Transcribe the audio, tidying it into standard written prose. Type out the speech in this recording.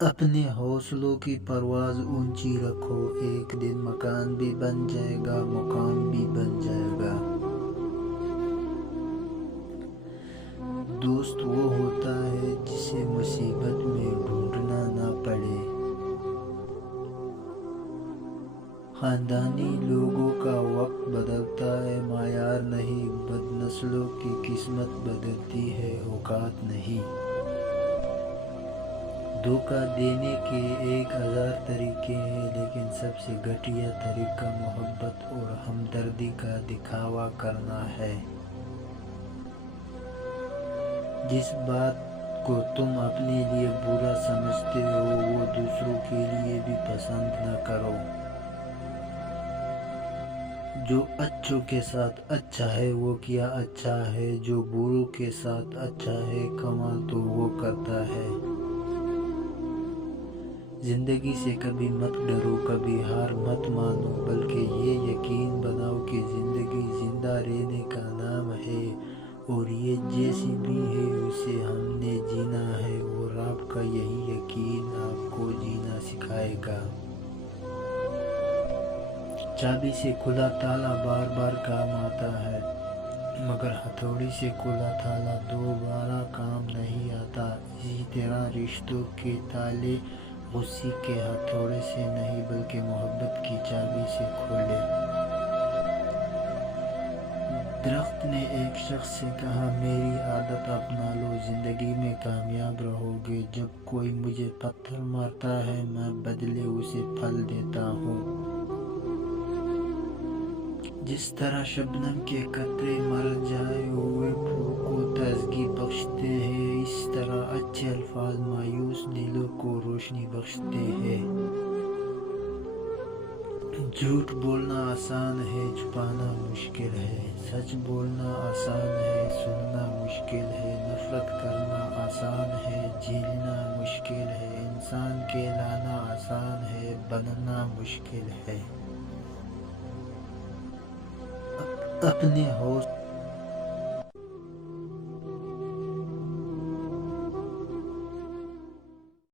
اپنے حوصلوں کی پرواز اونچی رکھو، ایک دن مکان بھی بن جائے گا، مقام بھی بن جائے گا۔ دوست وہ ہوتا ہے جسے مصیبت میں ڈھونڈنا نہ پڑے۔ خاندانی لوگوں کا وقت بدلتا ہے معیار نہیں، بد نسلوں کی قسمت بدلتی ہے اوقات نہیں۔ دھوکہ دینے کے 1000 طریقے ہیں، لیکن سب سے گھٹیا طریقہ محبت اور ہمدردی کا دکھاوا کرنا ہے۔ جس بات کو تم اپنے لیے برا سمجھتے ہو وہ دوسروں کے لیے بھی پسند نہ کرو۔ جو اچھوں کے ساتھ اچھا ہے وہ کیا اچھا ہے، جو بروں کے ساتھ اچھا ہے کمال تو وہ کرتا ہے۔ زندگی سے کبھی مت ڈرو، کبھی ہار مت مانو، بلکہ یہ یقین بناؤ کہ زندگی زندہ رہنے کا نام ہے، اور یہ جیسی بھی ہے اسے ہم نے جینا ہے، اور آپ کا یہی یقین آپ کو جینا سکھائے گا۔ چابی سے کھلا تالا بار بار کام آتا ہے، مگر ہتھوڑی سے کھلا تالا دوبارہ کام نہیں آتا۔ اسی طرح رشتوں کے تالے غصے کے ہتھوڑے سے نہیں بلکہ محبت کی چابی سے کھولے۔ درخت نے ایک شخص سے کہا، میری عادت اپنا لو، زندگی میں کامیاب رہو گے۔ جب کوئی مجھے پتھر مارتا ہے میں بدلے اسے پھل دیتا ہوں۔ جس طرح شبنم کے قطرے مر جائے ہوئے پھول کو تازگی بخشتے ہیں، اس طرح اچھے الفاظ مایوس دلوں کو روشنی بخشتے ہیں۔ جھوٹ بولنا آسان ہے، چھپانا مشکل ہے۔ سچ بولنا آسان ہے، سننا مشکل ہے۔ نفرت کرنا آسان ہے، جھیلنا مشکل ہے۔ انسان کہلانا آسان ہے، بننا مشکل ہے۔ اپنے حوصلے